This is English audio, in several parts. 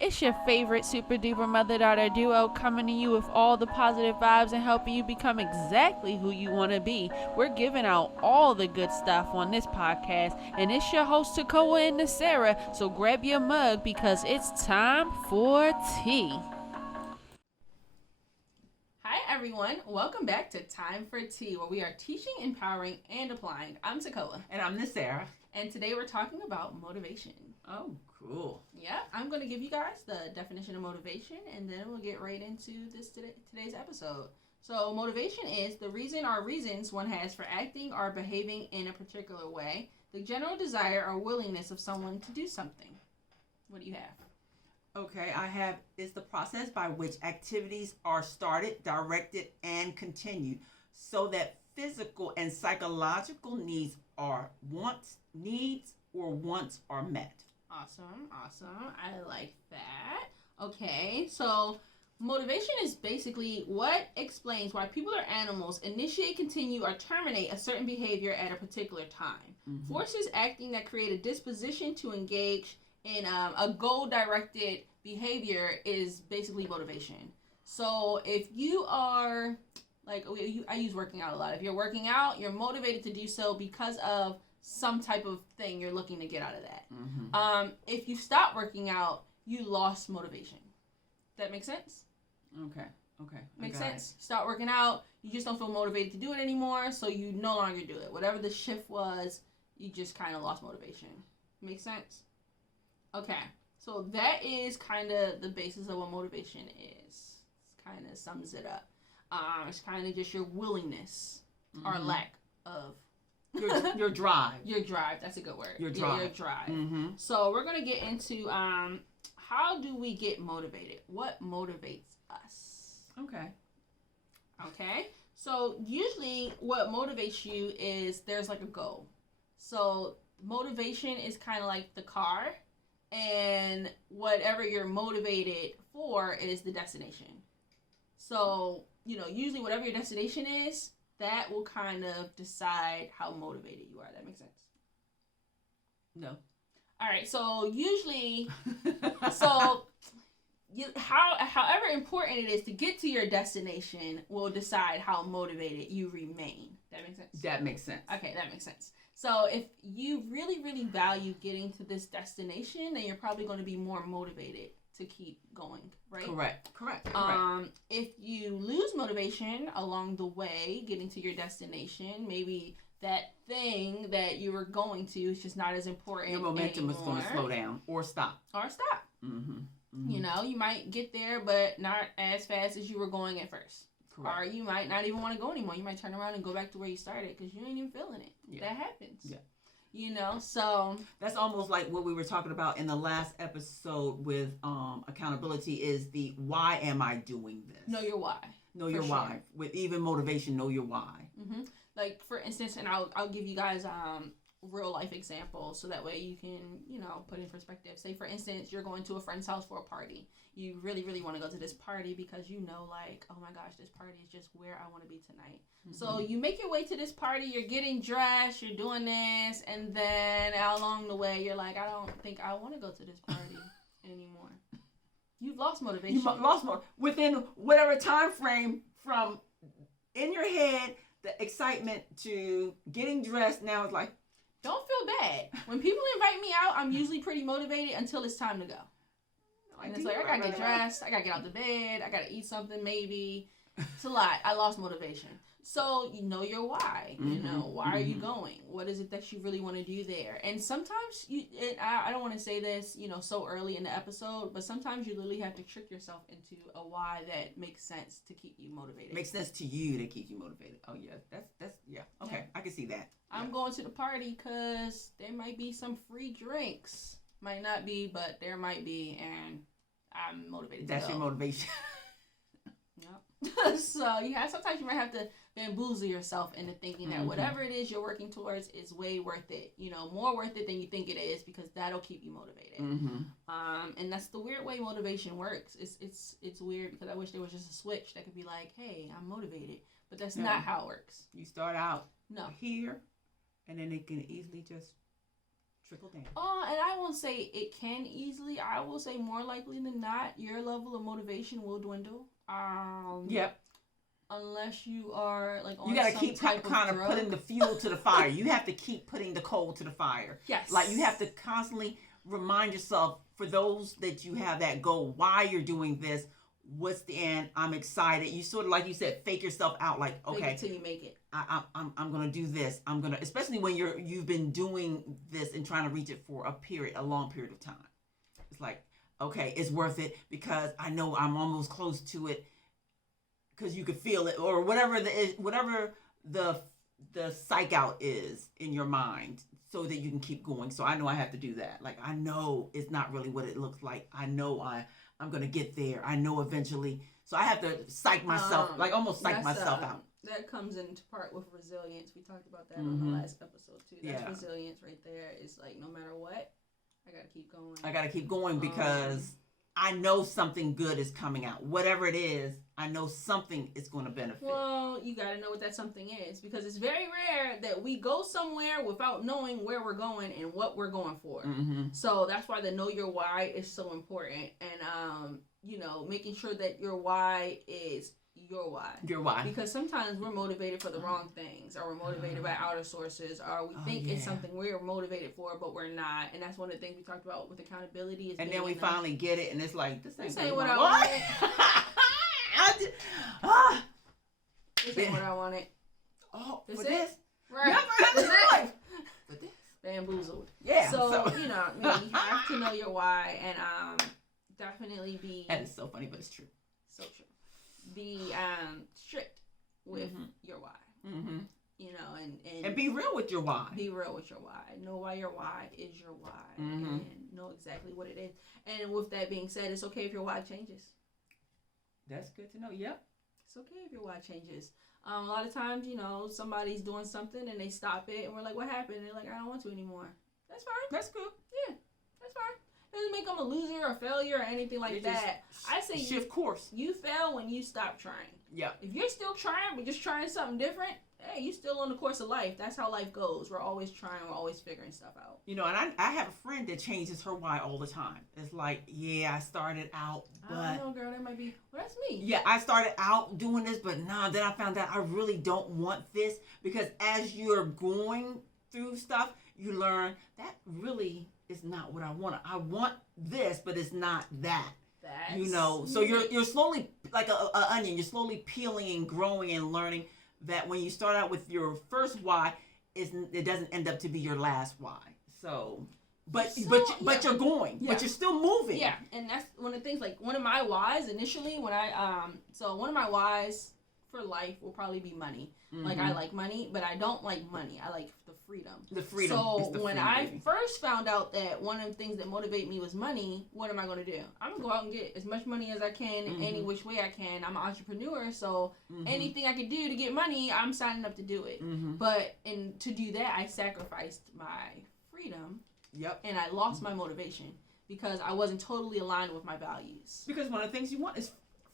It's your favorite super duper mother daughter duo coming to you with all the positive vibes and helping you become exactly who you want to be. We're giving out all the good stuff on this podcast, and it's your host Tekoa and Sarah. So grab your mug because it's time for tea. Hi everyone, welcome back to Time for Tea, where we are teaching, empowering, and applying. I'm Tekoa. And I'm Sarah. And today we're talking about motivation. Oh, cool. Yeah, I'm going to give you guys the definition of motivation, and then we'll get right into today's episode. So motivation is the reason or reasons one has for acting or behaving in a particular way, the general desire or willingness of someone to do something. What do you have? Okay, I have is the process by which activities are started, directed, and continued so that physical and psychological needs or wants are met. Awesome. I like that. Okay, so motivation is basically what explains why people or animals initiate, continue, or terminate a certain behavior at a particular time. Mm-hmm. Forces acting that create a disposition to engage in a goal-directed behavior is basically motivation. So if you are, I use working out a lot. If you're working out, you're motivated to do so because of some type of thing you're looking to get out of that. Mm-hmm. If you stop working out, you lost motivation. That make sense? Okay. Makes sense? Start working out, you just don't feel motivated to do it anymore, so you no longer do it. Whatever the shift was, you just kind of lost motivation. Make sense? Okay. So that is kind of the basis of what motivation is. It kind of sums it up. It's kind of just your willingness or lack of your drive. Your drive. That's a good word. Your drive. Your drive. Mm-hmm. So we're gonna get into how do we get motivated? What motivates us? Okay. So usually, what motivates you is there's like a goal. So motivation is kind of like the car, and whatever you're motivated for is the destination. So usually whatever your destination is, that will kind of decide how motivated you are. That makes sense? No. All right. So usually, however important it is to get to your destination will decide how motivated you remain. That makes sense? That makes sense. Okay, that makes sense. So if you really, really value getting to this destination, then you're probably going to be more motivated to keep going, right? Correct. If you lose motivation along the way, getting to your destination, maybe that thing that you were going to is just not as important. Your momentum anymore. is going to slow down or stop. Mm-hmm. Mm-hmm. You might get there, but not as fast as you were going at first. Correct. Or you might not even want to go anymore. You might turn around and go back to where you started because you ain't even feeling it. Yeah. That happens. Yeah. So that's almost like what we were talking about in the last episode with accountability is the why am I doing this? Know your why. Know your why. With even motivation, know your why. Mm-hmm. Like for instance, and I'll give you guys real life examples so that way you can put in perspective. Say for instance, you're going to a friend's house for a party. You really, really want to go to this party because oh my gosh, this party is just where I want to be tonight. Mm-hmm. So you make your way to this party, you're getting dressed, you're doing this, and then along the way, you're like, I don't think I want to go to this party anymore. You've lost motivation. You've lost within whatever time frame from in your head, the excitement to getting dressed. Now it's like, don't feel bad. When people invite me out, I'm usually pretty motivated until it's time to go. And it's like, I gotta get dressed, I gotta get out the bed, I gotta eat something maybe. It's a lot. I lost motivation. So you know your why. Why are you going? What is it that you really want to do there? And sometimes I don't want to say this, so early in the episode, but sometimes you literally have to trick yourself into a why that makes sense to keep you motivated. Makes sense to you to keep you motivated. Oh yeah, that's yeah. Okay, yeah. I can see that. I'm going to the party because there might be some free drinks. Might not be, but there might be, and I'm motivated. That's your motivation. Yep. So sometimes you might have to bamboozle yourself into thinking that whatever it is you're working towards is way worth it. More worth it than you think it is because that'll keep you motivated. Mm-hmm. And that's the weird way motivation works. It's weird because I wish there was just a switch that could be like, hey, I'm motivated, but that's not how it works. You start out here, and then it can easily just Trickle down. And I won't say it can easily. I will say more likely than not, your level of motivation will dwindle. Yep. Unless you are like on you gotta some keep type kind of drug. putting the fuel to the fire. You have to keep putting the coal to the fire. Yes. Like you have to constantly remind yourself, for those that you have that goal, why you're doing this, what's the end. I'm excited. You sort of, like you said, fake yourself out. Like, okay, until you make it. I'm gonna do this. I'm gonna, especially when you've been doing this and trying to reach it for a long period of time. It's like, okay, it's worth it because I know I'm almost close to it. Because you could feel it, or whatever the psych out is in your mind, so that you can keep going. So I know I have to do that. Like, I know it's not really what it looks like. I know I'm gonna get there. I know eventually. So I have to psych myself, almost psych myself out. That comes into part with resilience. We talked about that on the last episode too. That's resilience right there. It's like, no matter what, I gotta keep going. I gotta keep going because I know something good is coming out. Whatever it is, I know something is going to benefit. Well, you got to know what that something is, because it's very rare that we go somewhere without knowing where we're going and what we're going for. Mm-hmm. So that's why the know your why is so important. And, making sure that your why is your why. Your why. Because sometimes we're motivated for the wrong things, or we're motivated by outer sources, or we think it's something we're motivated for, but we're not. And that's one of the things we talked about with accountability. And then we finally get it, and it's like, this ain't what I wanted. This ain't what I wanted. Oh, this for it? this? Right. Yeah, this it? For this? Bamboozled. Yeah. So, you have to know your why, and definitely be... That is so funny, but it's true. So true. Be strict with your why. Mm-hmm. And be real with your why. Be real with your why. Know why your why is your why, and know exactly what it is. And with that being said, it's okay if your why changes. That's good to know. Yep. It's okay if your why changes. A lot of times, somebody's doing something and they stop it, and we're like, "What happened?" And they're like, "I don't want to anymore." That's fine. That's good. Yeah, that's fine. It doesn't make them a loser or a failure or anything like that. I say shift course. You fail when you stop trying. Yeah. If you're still trying, but just trying something different, hey, you're still on the course of life. That's how life goes. We're always trying. We're always figuring stuff out. And I have a friend that changes her why all the time. It's like, yeah, I started out, but... I don't know, girl. That might be... Well, that's me. Yeah, I started out doing this, but then I found out I really don't want this. Because as you're going through stuff, you learn that really is not what I want. I want this, but it's not that. So you're slowly, like a onion, you're slowly peeling and growing and learning that when you start out with your first why, it doesn't end up to be your last why. So, but you're going, but you're still moving. Yeah, and that's one of the things. Like, one of my whys initially, one of my whys for life will probably be money. Mm-hmm. Like, I like money, but I don't like money. I like the freedom. The freedom. So when I first found out that one of the things that motivate me was money, what am I going to do? I'm going to go out and get as much money as I can in any which way I can. I'm an entrepreneur, so anything I can do to get money, I'm signing up to do it. But to do that, I sacrificed my freedom. Yep. And I lost my motivation because I wasn't totally aligned with my values. Because one of the things you want is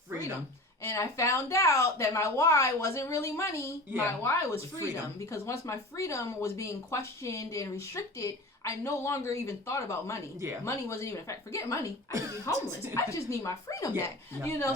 freedom. And I found out that my why wasn't really money. Yeah, my why was freedom. Because once my freedom was being questioned and restricted, I no longer even thought about money. Yeah. Money wasn't even a fact. Forget money. I could be homeless. I just need my freedom back. Yeah,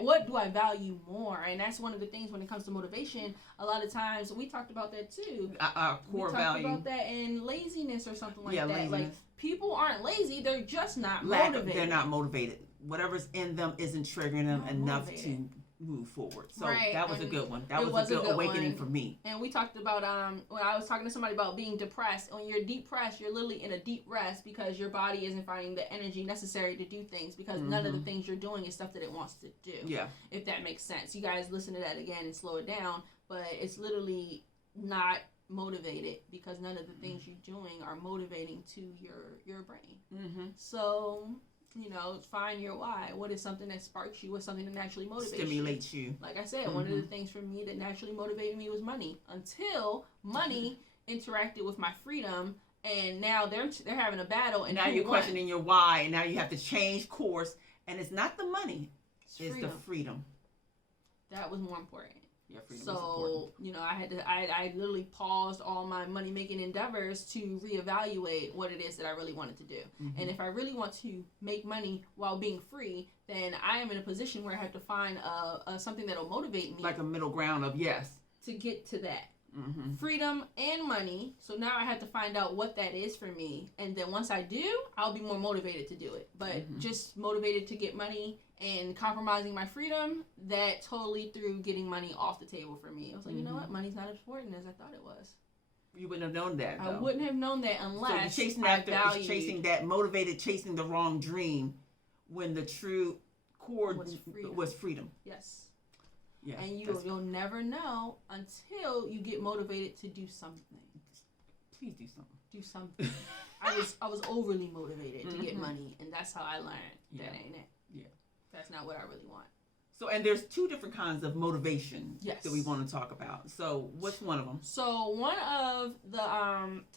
what do I value more? And that's one of the things when it comes to motivation. A lot of times, we talked about that too. Our core value. We talked about that in laziness or something like that. Laziness. Like, people aren't lazy. They're just not motivated. They're not motivated. Whatever's in them isn't triggering them enough to move forward. So that was a good one. That was a good awakening for me. And we talked about when I was talking to somebody about being depressed. When you're depressed, you're literally in a deep rest because your body isn't finding the energy necessary to do things because none of the things you're doing is stuff that it wants to do. Yeah. If that makes sense. You guys listen to that again and slow it down, but it's literally not motivated because none of the things you're doing are motivating to your brain. So find your why. What is something that sparks you? What's something that naturally motivates Stimulates you? Like I said, one of the things for me that naturally motivated me was money. Until money interacted with my freedom, and now they're having a battle. And now you're questioning your why, and now you have to change course. And it's not the money; it's the freedom. That was more important. Yeah, freedom is So, important. I literally paused all my money making endeavors to reevaluate what it is that I really wanted to do. Mm-hmm. And if I really want to make money while being free, then I am in a position where I have to find something that'll motivate me. Like a middle ground of yes. To get to that. Mm-hmm. Freedom and money. So now I have to find out what that is for me. And then once I do, I'll be more motivated to do it. But just motivated to get money and compromising my freedom, that totally threw getting money off the table for me. I was like, you know what? Money's not as important as I thought it was. You wouldn't have known that, though. I wouldn't have known that unless so chasing that motivated, chasing the wrong dream when the true core was freedom. Yes. Yeah, and you'll never know until you get motivated to do something. Please do something. Do something. I was overly motivated to get money, and that's how I learned that ain't it. Yeah. That's not what I really want. So, and there's two different kinds of motivation yes. that we want to talk about. So, what's one of them? So, one of the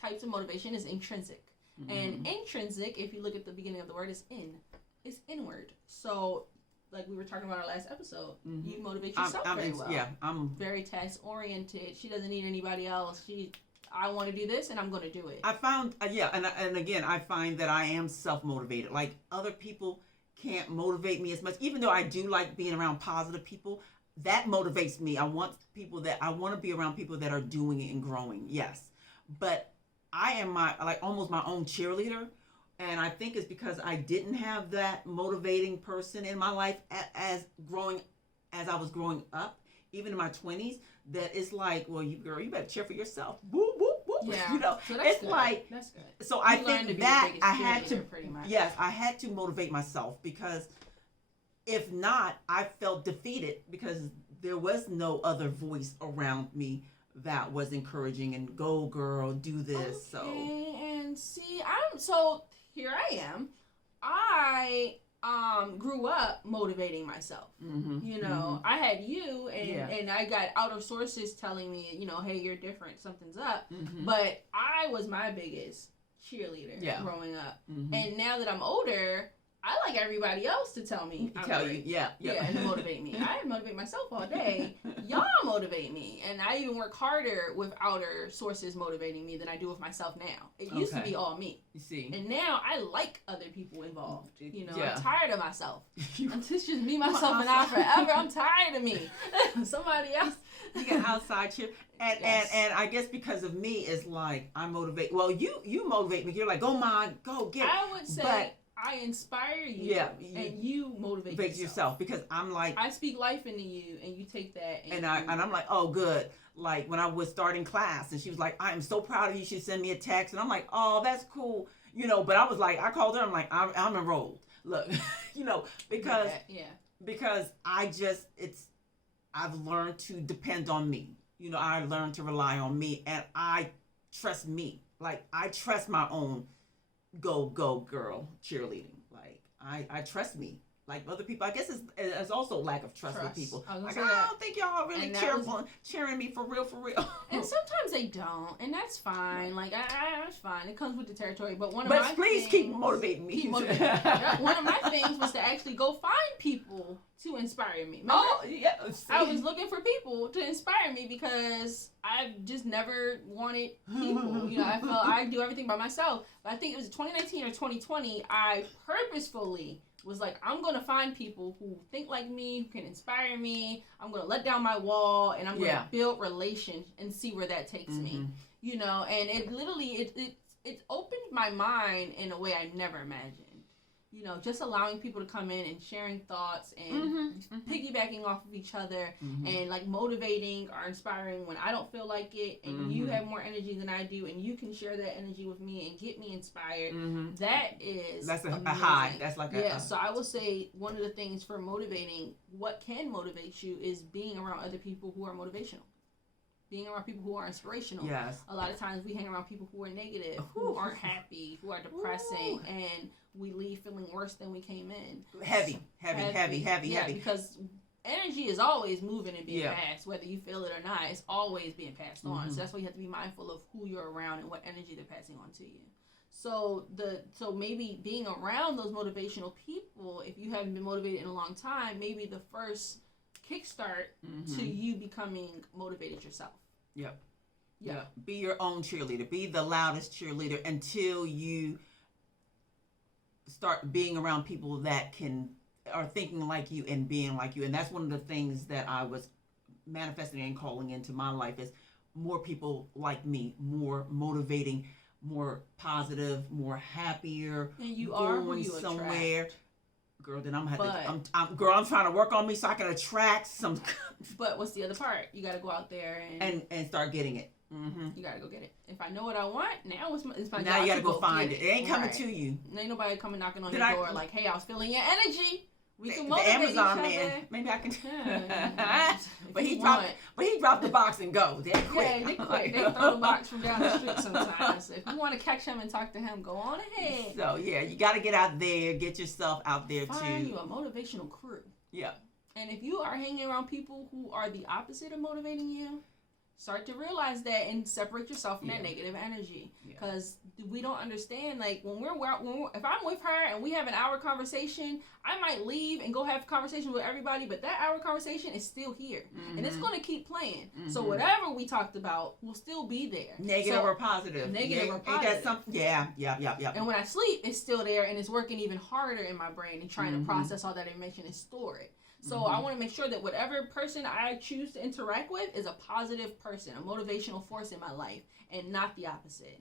types of motivation is intrinsic. And intrinsic, if you look at the beginning of the word, is inward. So, like we were talking about our last episode, you motivate yourself very well. Yeah, I'm very task oriented. She doesn't need anybody else. I want to do this, and I'm going to do it. I found, and again, I find that I am self-motivated. Like, other people can't motivate me as much, even though I do like being around positive people. That motivates me. I want to be around people that are doing it and growing. Yes, but I am almost my own cheerleader. And I think it's because I didn't have that motivating person in my life as I was growing up, even in my 20s, that it's like, well, you better cheer for yourself. Whoop, whoop, whoop. Yeah. So it's good. like, that's good. So I think that I had to, pretty much. yes, I had to motivate myself, because if not, I felt defeated because there was no other voice around me that was encouraging and go girl, do this. Okay, and see, here I am. I grew up motivating myself. I had you, and I got outer sources telling me, hey, you're different, something's up. But I was my biggest cheerleader growing up. And now that I'm older, I like everybody else to tell me. And motivate me. I motivate myself all day. Y'all motivate me. And I even work harder with outer sources motivating me than I do with myself now. It used to be all me. You see. And now I like other people involved. I'm tired of myself. It's just me, myself, and I forever. I'm tired of me. Somebody else. You got outside cheer. And I guess because of me, it's like I motivate. Well, you motivate me. You're like, go Mom, go get it. I would say I inspire you, and you motivate yourself, because I'm like, I speak life into you, and you take that, and I'm like, oh, good. Like when I was starting class, and she was like, I am so proud of you. She sent me a text, and I'm like, oh, that's cool, But I was like, I called her. I'm like, I'm enrolled. Look, because I've learned to depend on me. I learned to rely on me, and I trust me. Like I trust my own. Go girl cheerleading. Like I trust me. Like other people, I guess it's also lack of trust with people. Like I don't think y'all really cheering me for real. And sometimes they don't, and that's fine. Like that's fine. It comes with the territory. But please keep motivating me. One of my things was to actually go find people to inspire me. Remember? Oh yeah. I was looking for people to inspire me because I just never wanted people. I felt I do everything by myself. But I think it was 2019 or 2020. I purposefully was like, I'm going to find people who think like me, who can inspire me. I'm going to let down my wall, and I'm going to build relations and see where that takes me. And it literally, it opened my mind in a way I never imagined. Just allowing people to come in and sharing thoughts and piggybacking off of each other and like motivating or inspiring when I don't feel like it, and you have more energy than I do, and you can share that energy with me and get me inspired. That's a high. That's like so I will say one of the things for motivating, what can motivate you, is being around other people who are motivational. Being around people who are inspirational. Yes. A lot of times we hang around people who are negative, who aren't happy, who are depressing, and we leave feeling worse than we came in. Heavy. Because energy is always moving and being passed, whether you feel it or not. It's always being passed on. So that's why you have to be mindful of who you're around and what energy they're passing on to you. So maybe being around those motivational people, if you haven't been motivated in a long time, maybe the first kickstart to you becoming motivated yourself. Yep. Yeah. Be your own cheerleader. Be the loudest cheerleader until you start being around people that are thinking like you and being like you. And that's one of the things that I was manifesting and calling into my life is more people like me, more motivating, more positive, more happier. And you are who you somewhere. Attract. Girl, then I'm trying to work on me so I can attract some. But what's the other part? You got to go out there and start getting it. You gotta go get it. If I know what I want, now it's my now job you gotta to go find it. It ain't coming to you. Ain't nobody coming knocking on your door like, "Hey, I was feeling your energy. We can motivate the Amazon each man. other." Maybe I can. Yeah, but he dropped the box and go. They're quick. Yeah, they quick. They throw the box from down the street sometimes. If you want to catch him and talk to him, go on ahead. So yeah, you got to get out there, get yourself out there Find too. you a motivational crew. Yeah. And if you are hanging around people who are the opposite of motivating you, start to realize that and separate yourself from that negative energy. Because we don't understand, like, if I'm with her and we have an hour conversation, I might leave and go have a conversation with everybody, but that hour conversation is still here. And it's going to keep playing. So whatever we talked about will still be there. Negative or positive. Negative or positive. Ain't that something? Yeah. And when I sleep, it's still there and it's working even harder in my brain and trying to process all that information and store it. So I want to make sure that whatever person I choose to interact with is a positive person, a motivational force in my life, and not the opposite.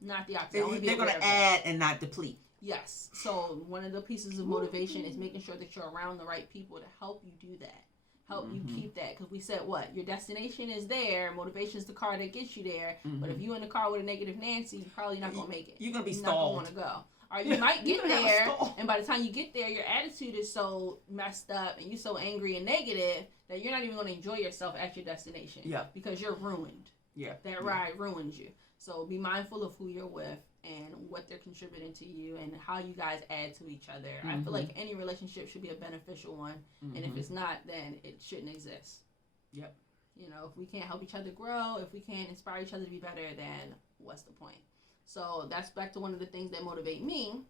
Not the opposite. They're going to add and not deplete. Yes. So one of the pieces of motivation is making sure that you're around the right people to help you do that. Help you keep that. Because we said what? Your destination is there. Motivation is the car that gets you there. But if you're in the car with a negative Nancy, you're probably not going to make it. You're going to be you're stalled. Not going to go. Or you might get there, and by the time you get there, your attitude is so messed up and you're so angry and negative that you're not even going to enjoy yourself at your destination. Yeah. Because you're ruined. Yeah. That ride ruins you. So be mindful of who you're with and what they're contributing to you and how you guys add to each other. I feel like any relationship should be a beneficial one. And if it's not, then it shouldn't exist. Yep. You know, if we can't help each other grow, if we can't inspire each other to be better, then what's the point? So that's back to one of the things that motivate me.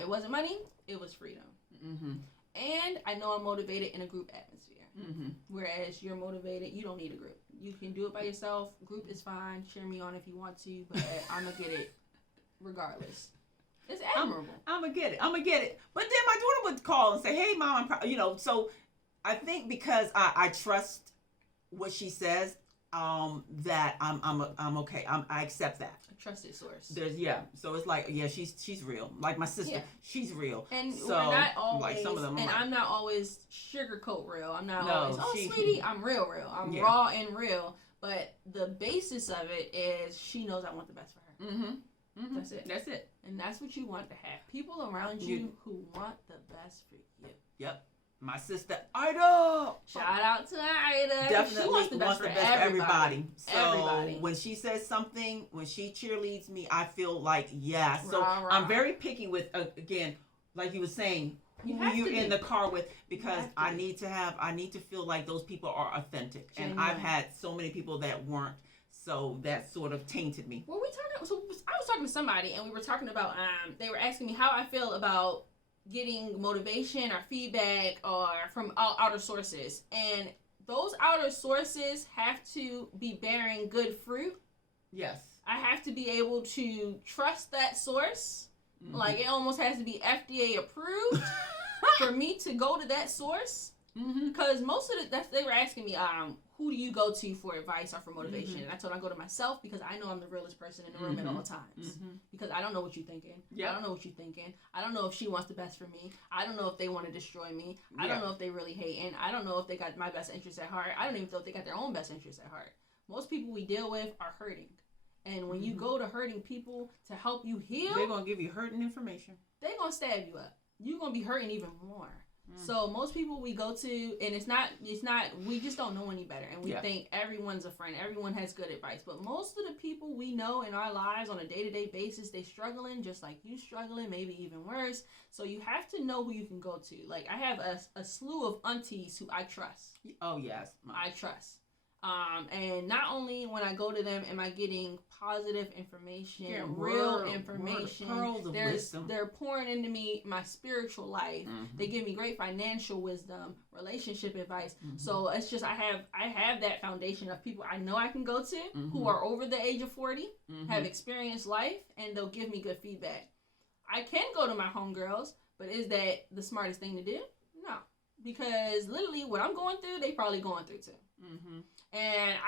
It wasn't money, it was freedom. And I know I'm motivated in a group atmosphere. Whereas you're motivated, you don't need a group. You can do it by yourself. Group is fine. Cheer me on if you want to, but I'm going to get it regardless. It's admirable. I'm going to get it. But then my daughter would call and say, "Hey, Mom, I'm proud." You know, so I think because I trust what she says, that I'm okay. I accept that. A trusted source. So it's like she's real. Like my sister, she's real. And so, we're not always. Like some of them, and I'm not always sugarcoat real. I'm not always. Oh, sweetie, I'm real. I'm raw and real. But the basis of it is she knows I want the best for her. That's it. And that's what you want to have. People around you who want the best for you. Yep. My sister Ida. Shout out to Ida. Definitely she wants the best for everybody. So when she says something, when she cheerleads me, I feel like So rah. I'm very picky with again, like you were saying, who you're in the car with, because I need to feel like those people are authentic. Genuine. And I've had so many people that weren't. So that sort of tainted me. So I was talking to somebody and we were talking about they were asking me how I feel about getting motivation or feedback or from outer sources, and those outer sources have to be bearing good fruit. Yes. I have to be able to trust that source. Like it almost has to be FDA approved for me to go to that source. Because most of they were asking me, who do you go to for advice or for motivation? And I told them I go to myself because I know I'm the realest person in the room at all times. Because I don't know what you're thinking. I don't know what you're thinking. I don't know if she wants the best for me. I don't know if they want to destroy me. I don't know if they really hate. And I don't know if they got my best interests at heart. I don't even know if they got their own best interests at heart. Most people we deal with are hurting. And when you go to hurting people to help you heal, they're going to give you hurting information. They're going to stab you up. You're going to be hurting even more. So most people we go to, and it's not, we just don't know any better. And we think everyone's a friend. Everyone has good advice. But most of the people we know in our lives on a day-to-day basis, they struggling just like you struggling, maybe even worse. So you have to know who you can go to. Like I have a slew of aunties who I trust. Oh, yes. I trust. And not only when I go to them am I getting positive information, Yeah, real word, information. pearls of wisdom. They're pouring into me my spiritual life. Mm-hmm. They give me great financial wisdom, relationship advice. Mm-hmm. So it's just I have that foundation of people I know I can go to Mm-hmm. who are over the age of 40, Mm-hmm. have experienced life, and they'll give me good feedback. I can go to my homegirls, but is that the smartest thing to do? No, because literally what I'm going through, they probably going through too. Mm-hmm. And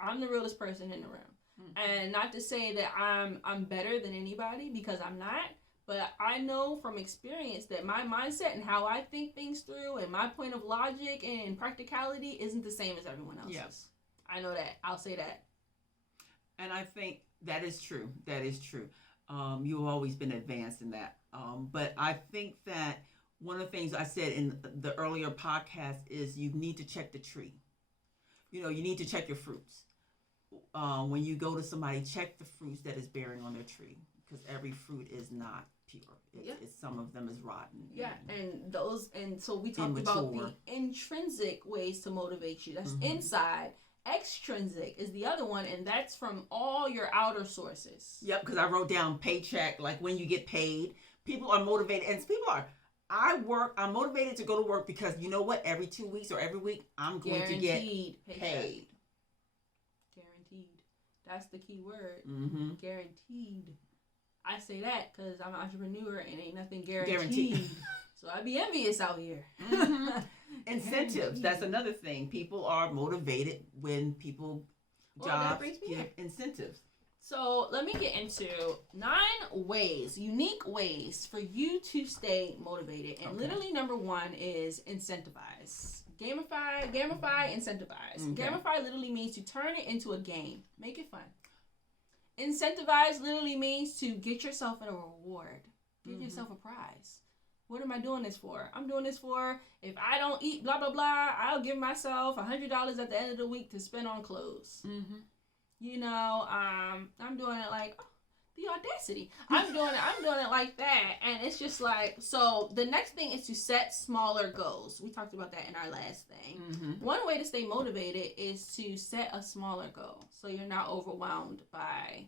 I'm the realest person in the room. Mm-hmm. And not to say that I'm better than anybody, because I'm not, but I know from experience that my mindset and how I think things through and my point of logic and practicality isn't the same as everyone else's. Yes. I know that. I'll say that. And I think that is true. That is true. You've always been advanced in that. But I think that one of the things I said in the earlier podcast is you need to check the tree. You know, you need to check your fruits. When you go to somebody, check the fruits that is bearing on their tree, because every fruit is not pure. It's some of them is rotten. Yeah, and so we talked about the intrinsic ways to motivate you. That's mm-hmm. inside. Extrinsic is the other one, and that's from all your outer sources. Yep, because I wrote down paycheck, like when you get paid. People are motivated, and people are. I'm motivated to go to work because you know what? Every 2 weeks or every week, I'm going to get paid. Guaranteed. That's the key word. Mm-hmm. Guaranteed. I say that because I'm an entrepreneur and ain't nothing guaranteed. So I be envious out here. Mm-hmm. Incentives. That's another thing. People are motivated when jobs give incentives. So let me get into 9 unique ways for you to stay motivated. And literally number 1 is incentivize. Gamify, incentivize. Okay. Gamify literally means to turn it into a game. Make it fun. Incentivize literally means to get yourself a reward. Give yourself a prize. What am I doing this for? I'm doing this for, if I don't eat blah, blah, blah, I'll give myself $100 at the end of the week to spend on clothes. Mm-hmm. You know, I'm doing it like, the audacity. I'm doing it like that. And it's just like, so the next thing is to set smaller goals. We talked about that in our last thing. Mm-hmm. One way to stay motivated is to set a smaller goal, so you're not overwhelmed by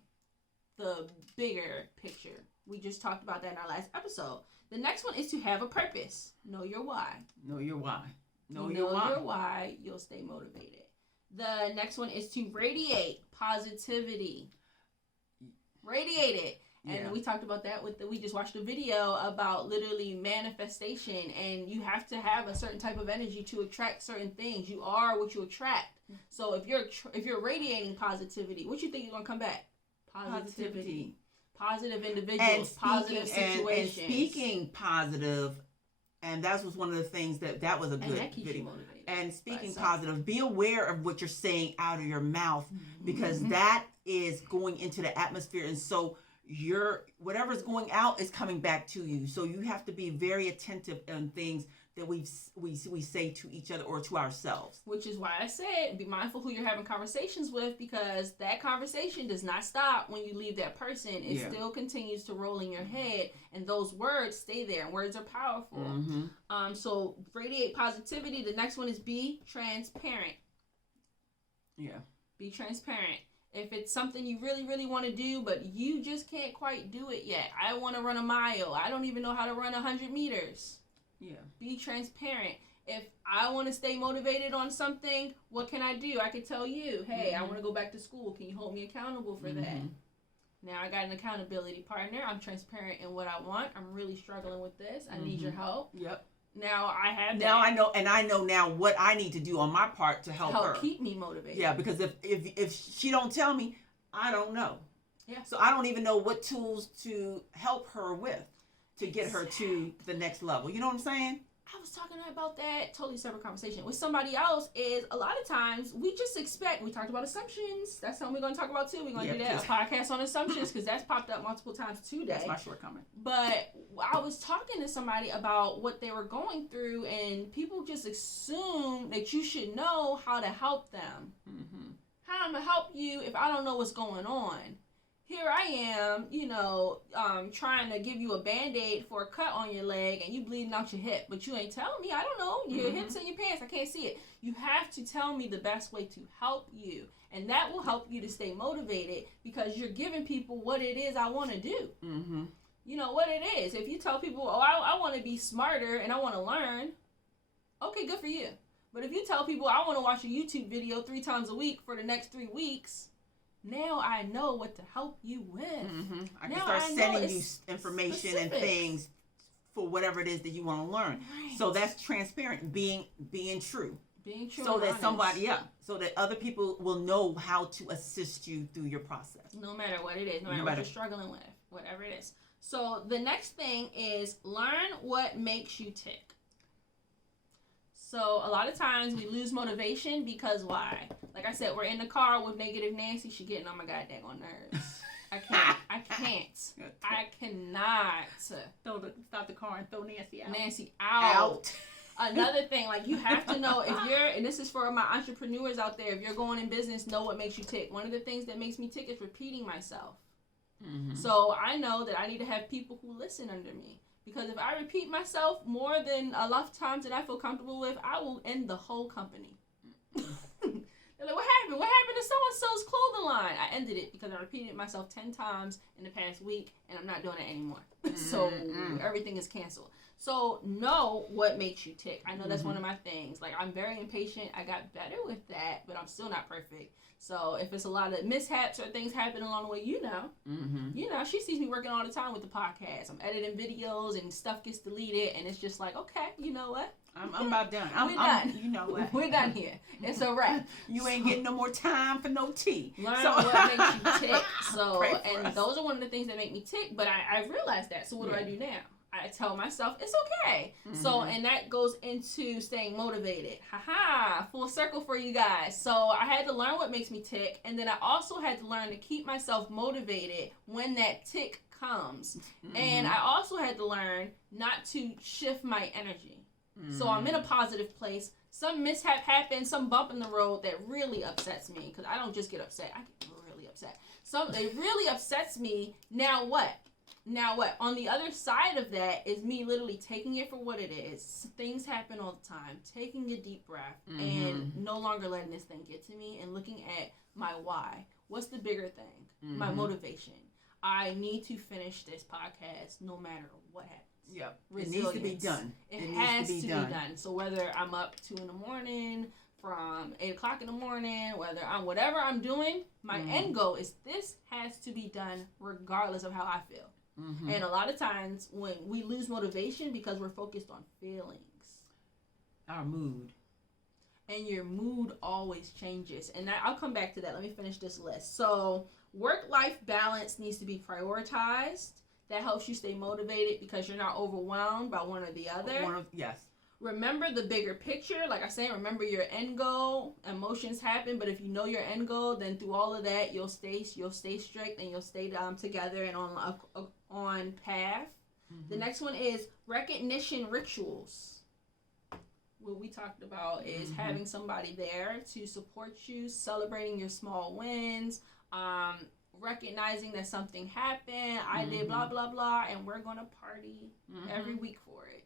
the bigger picture. We just talked about that in our last episode. The next one is to have a purpose. Know your why. Know your why. Know your why, you'll stay motivated. The next one is to radiate positivity. Radiate it. And we talked about that we just watched a video about literally manifestation, and you have to have a certain type of energy to attract certain things. You are what you attract. So if you're radiating positivity, what you think is going to come back? Positivity. Positive individuals, positive situations. And speaking positive, and that was one of the things that was a good video. And speaking positive, be aware of what you're saying out of your mouth, because that is going into the atmosphere, and so whatever's going out is coming back to you. So you have to be very attentive on things that we say to each other or to ourselves. Which is why I said be mindful who you're having conversations with, because that conversation does not stop when you leave that person. It still continues to roll in your head, and those words stay there, and words are powerful. Mm-hmm. So radiate positivity. The next one is be transparent. Yeah. Be transparent. If it's something you really, really want to do, but you just can't quite do it yet. I want to run a mile. I don't even know how to run 100 meters. Yeah. Be transparent. If I want to stay motivated on something, what can I do? I could tell you, hey, I want to go back to school. Can you hold me accountable for that? Now I got an accountability partner. I'm transparent in what I want. I'm really struggling with this. I need your help. Yep. Now I have that. Now I know, and I know now what I need to do on my part to help her. Keep me motivated. Yeah, because if she don't tell me, I don't know. Yeah. So I don't even know what tools to help her with to get her to the next level. You know what I'm saying? I was talking about that, totally separate conversation with somebody else. Is a lot of times we just expect, we talked about assumptions. That's something we're going to talk about too. We're going to do that, a podcast on assumptions, because that's popped up multiple times today. That's my shortcoming. But I was talking to somebody about what they were going through, and people just assume that you should know how to help them. How am I going to help you if I don't know what's going on? here I am, trying to give you a Band-Aid for a cut on your leg and you bleeding out your hip, but you ain't telling me. I don't know. Your hip's in your pants. I can't see it. You have to tell me the best way to help you. And that will help you to stay motivated because you're giving people what it is I want to do. Mm-hmm. You know what it is. If you tell people, oh, I want to be smarter and I want to learn, okay, good for you. But if you tell people I want to watch a YouTube video 3 times a week for the next 3 weeks, now I know what to help you with. Mm-hmm. I can start sending you information and things for whatever it is that you want to learn. Right. So that's transparent, being true. Being true. So that so that other people will know how to assist you through your process. No matter what it is, no matter what you're struggling with, whatever it is. So the next thing is learn what makes you tick. So a lot of times we lose motivation because why? Like I said, we're in the car with negative Nancy. She getting on my goddamn nerves. I cannot. Stop the car and throw Nancy out. Nancy out. Another thing, like you have to know if you're, and this is for my entrepreneurs out there, if you're going in business, know what makes you tick. One of the things that makes me tick is repeating myself. Mm-hmm. So I know that I need to have people who listen under me. Because if I repeat myself more than enough times that I feel comfortable with, I will end the whole company. They're like, what happened? What happened to so-and-so's clothing line? I ended it because I repeated myself 10 times in the past week, and I'm not doing it anymore. So everything is canceled. So know what makes you tick. I know that's one of my things. Like, I'm very impatient. I got better with that, but I'm still not perfect. So if it's a lot of mishaps or things happen along the way, she sees me working all the time with the podcast. I'm editing videos and stuff gets deleted, and it's just like, okay, you know what? I'm about done. We're done. You know what? We're done here. It's a wrap. You ain't getting no more time for no tea. Learn what makes you tick. So, and those are one of the things that make me tick, but I realized that. So what do I do now? I tell myself it's okay. So, and that goes into staying motivated. Full circle for you guys. So I had to learn what makes me tick, and then I also had to learn to keep myself motivated when that tick comes. And I also had to learn not to shift my energy. So I'm in a positive place. Some mishap happens, some bump in the road that really upsets me, because I don't just get upset. I get really upset. It really upsets me. Now what? On the other side of that is me literally taking it for what it is. Things happen all the time. Taking a deep breath and no longer letting this thing get to me and looking at my why. What's the bigger thing? My motivation. I need to finish this podcast no matter what happens. Yep. It needs to be done. It has to be done. So whether I'm up 2 a.m, from 8 o'clock in the morning, whatever I'm doing, my end goal is this has to be done regardless of how I feel. And a lot of times when we lose motivation because we're focused on feelings. Our mood. And your mood always changes. And I'll come back to that. Let me finish this list. So work-life balance needs to be prioritized. That helps you stay motivated because you're not overwhelmed by one or the other. Yes. Remember the bigger picture. Like I said, remember your end goal. Emotions happen, but if you know your end goal, then through all of that, you'll stay strict and you'll stay together and on path. The next one is recognition rituals. What we talked about is having somebody there to support you, celebrating your small wins, recognizing that something happened, I did blah, blah, blah, and we're going to party every week for it.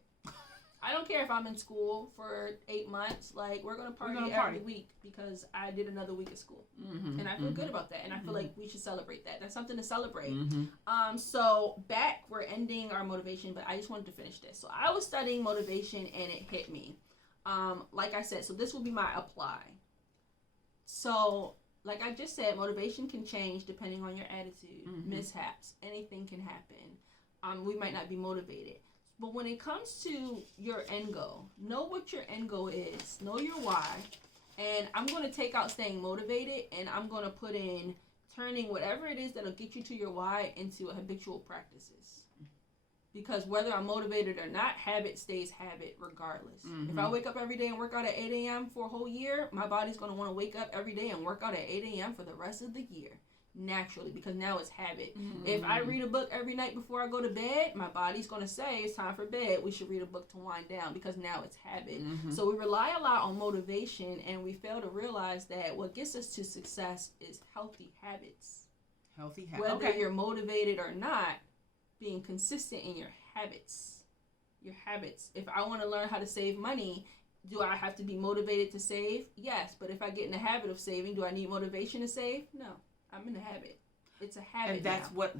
I don't care if I'm in school for 8 months. Like, we're going to party every week because I did another week of school. And I feel good about that. And I feel like we should celebrate that. That's something to celebrate. So we're ending our motivation, but I just wanted to finish this. So I was studying motivation and it hit me. Like I said, so this will be my apply. So like I just said, motivation can change depending on your attitude, mishaps, anything can happen. We might not be motivated. But when it comes to your end goal, know what your end goal is. Know your why. And I'm going to take out staying motivated and I'm going to put in turning whatever it is that'll get you to your why into habitual practices. Because whether I'm motivated or not, habit stays habit regardless. If I wake up every day and work out at 8 a.m. for a whole year, my body's going to want to wake up every day and work out at 8 a.m. for the rest of the year. Naturally, because now it's habit. If I read a book every night before I go to bed, my body's going to say it's time for bed. We should read a book to wind down because now it's habit. So we rely a lot on motivation and we fail to realize that what gets us to success is healthy habits. Healthy habits. Whether Okay. you're motivated or not, being consistent in your habits. Your habits. If I want to learn how to save money, do I have to be motivated to save? Yes. But if I get in the habit of saving, do I need motivation to save? No. I'm in the habit. It's a habit. And that's now. what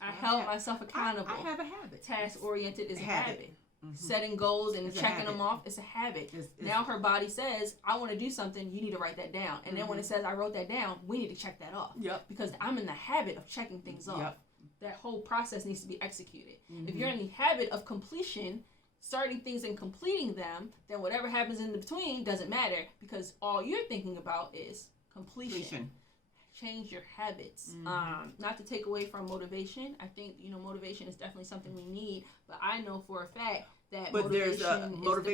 I held myself accountable. I have a habit. Task oriented is a habit. Mm-hmm. Setting goals and It's a checking habit. them off, it's a habit. It's Now her body says, I want to do something, you need to write that down. And then when it Mm-hmm. says I wrote that down, we need to check that off. Yep. Because I'm in the habit of checking things off. Yep. That whole process needs to be executed. Mm-hmm. If you're in the habit of completion, starting things and completing them, then whatever happens in between doesn't matter because all you're thinking about is completion. Change your habits. Mm-hmm. Not to take away from motivation. I think, motivation is definitely something we need, but I know for a fact that motivation is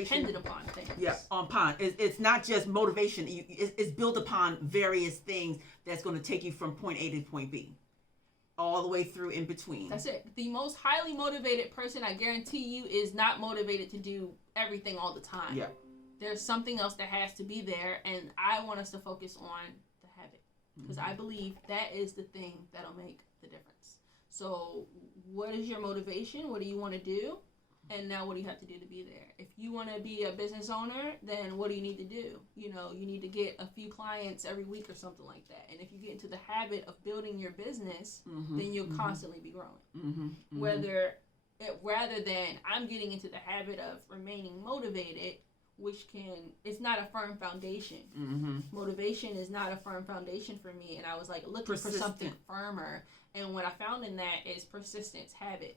dependent upon things. Yeah, upon. It's not just motivation. It's built upon various things that's going to take you from point A to point B. All the way through in between. That's it. The most highly motivated person, I guarantee you, is not motivated to do everything all the time. Yeah. There's something else that has to be there, and I want us to focus on the habit because I believe that is the thing that'll make the difference. So what is your motivation? What do you want to do? And now what do you have to do to be there? If you want to be a business owner, then what do you need to do? You need to get a few clients every week or something like that. And if you get into the habit of building your business, then you'll constantly be growing. Rather than I'm getting into the habit of remaining motivated, it's not a firm foundation. Motivation is not a firm foundation for me. And I was like looking for something firmer. And what I found in that is persistence, habit.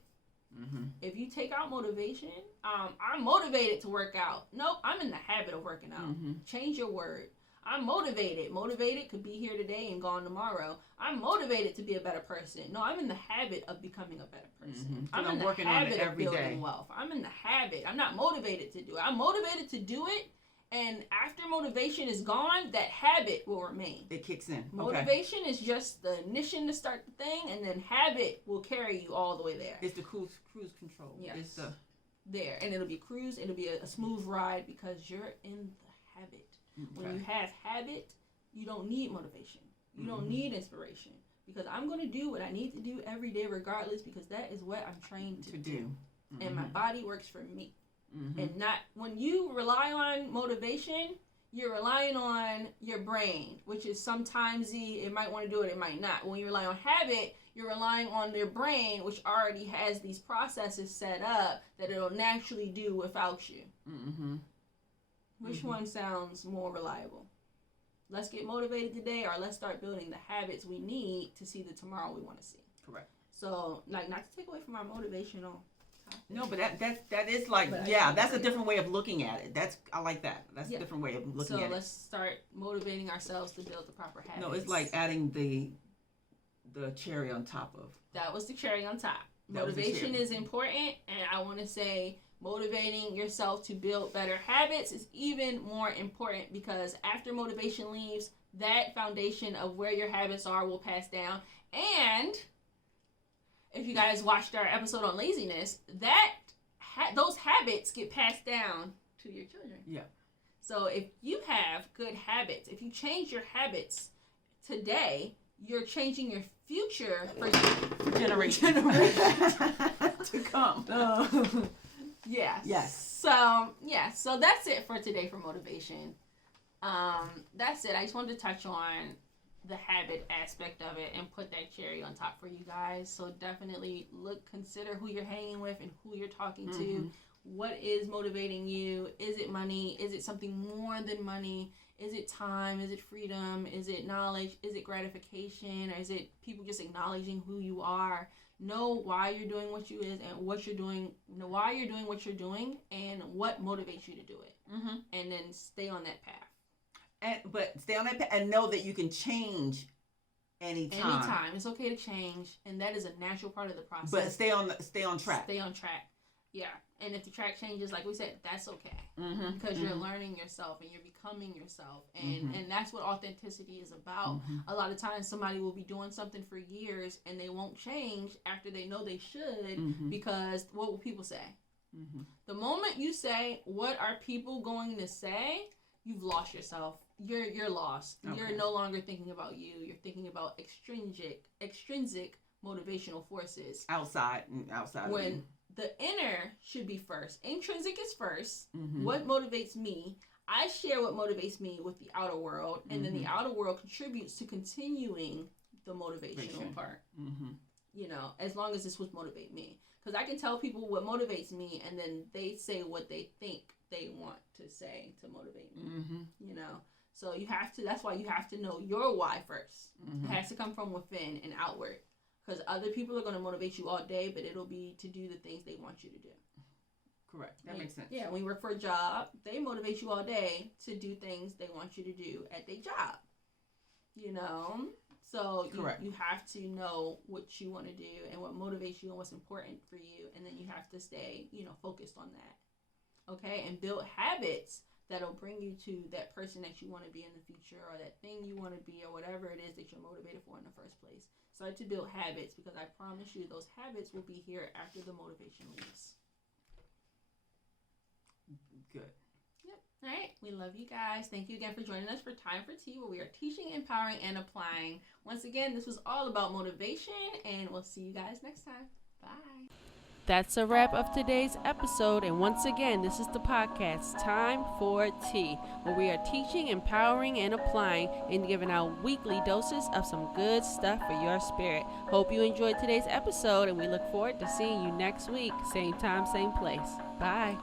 If you take out motivation, I'm motivated to work out. Nope, I'm in the habit of working out. Change your word. I'm motivated. Motivated could be here today and gone tomorrow. I'm motivated to be a better person. No, I'm in the habit of becoming a better person. I'm in the working habit on it of every building day. wealth. I'm in the habit. I'm not motivated to do it. I'm motivated to do it. And after motivation is gone, that habit will remain. It kicks in. Motivation is just the ignition to start the thing, and then habit will carry you all the way there. It's the cruise control. Yes. It's the there, and it'll be cruise. It'll be a smooth ride because you're in the habit. When you have habit, you don't need motivation. You don't need inspiration because I'm going to do what I need to do every day, regardless, because that is what I'm trained to do, and my body works for me. And not when you rely on motivation, you're relying on your brain, which is sometimes it might want to do it, it might not. When you rely on habit, you're relying on their brain, which already has these processes set up that it'll naturally do without you. Which one sounds more reliable? Let's get motivated today, or let's start building the habits we need to see the tomorrow we want to see. Correct. So, not to take away from our motivational. No, but that is like, that's a different way of looking at it. I like that. That's a different way of looking at it. So let's start motivating ourselves to build the proper habits. No, it's like adding the cherry on top of. That was the cherry on top. Motivation is important, and I want to say motivating yourself to build better habits is even more important because after motivation leaves, that foundation of where your habits are will pass down. And if you guys watched our episode on laziness, those habits get passed down to your children. Yeah. So if you have good habits, if you change your habits today, you're changing your future for Generations to come. Yes. Yes. So that's it for today for motivation. That's it. I just wanted to touch on the habit aspect of it and put that cherry on top for you guys. So definitely consider who you're hanging with and who you're talking to. What is motivating you? Is it money? Is it something more than money? Is it time? Is it freedom? Is it knowledge? Is it gratification? Or is it people just acknowledging who you are? Know why you're doing what you is and what you're doing. Know why you're doing what you're doing and what motivates you to do it. And then stay on that path. But stay on that path and know that you can change anytime. Anytime. It's okay to change, and that is a natural part of the process. But stay on track. Stay on track. Yeah. And if the track changes, like we said, that's okay. Because you're learning yourself and you're becoming yourself. And that's what authenticity is about. A lot of times somebody will be doing something for years and they won't change after they know they should because what will people say? The moment you say, what are people going to say? you've lost yourself. You're lost. Okay. You're no longer thinking about you. You're thinking about extrinsic motivational forces. Outside when of you. The inner should be first. Intrinsic is first. Mm-hmm. What motivates me? I share what motivates me with the outer world, and then the outer world contributes to continuing the motivational part. Mm-hmm. You know, as long as this would motivate me. Because I can tell people what motivates me, and then they say what they think they want to say to motivate me. Mm-hmm. You know? So you have to, that's why you have to know your why first. Mm-hmm. It has to come from within and outward. Because other people are going to motivate you all day, but it'll be to do the things they want you to do. Correct. That makes sense. Yeah, when you work for a job, they motivate you all day to do things they want you to do at their job. You know? So you have to know what you want to do and what motivates you and what's important for you. And then you have to stay, focused on that. Okay? And build habits that'll bring you to that person that you want to be in the future, or that thing you want to be, or whatever it is that you're motivated for in the first place. Start to build habits, because I promise you those habits will be here after the motivation leaves. Good. Yep. All right. We love you guys. Thank you again for joining us for Time for Tea, where we are teaching, empowering, and applying. Once again, this was all about motivation, and we'll see you guys next time. Bye. That's a wrap of today's episode, and once again, this is the podcast Time for Tea, where we are teaching, empowering, and applying, and giving out weekly doses of some good stuff for your spirit. Hope you enjoyed today's episode, and we look forward to seeing you next week, same time, same place. Bye.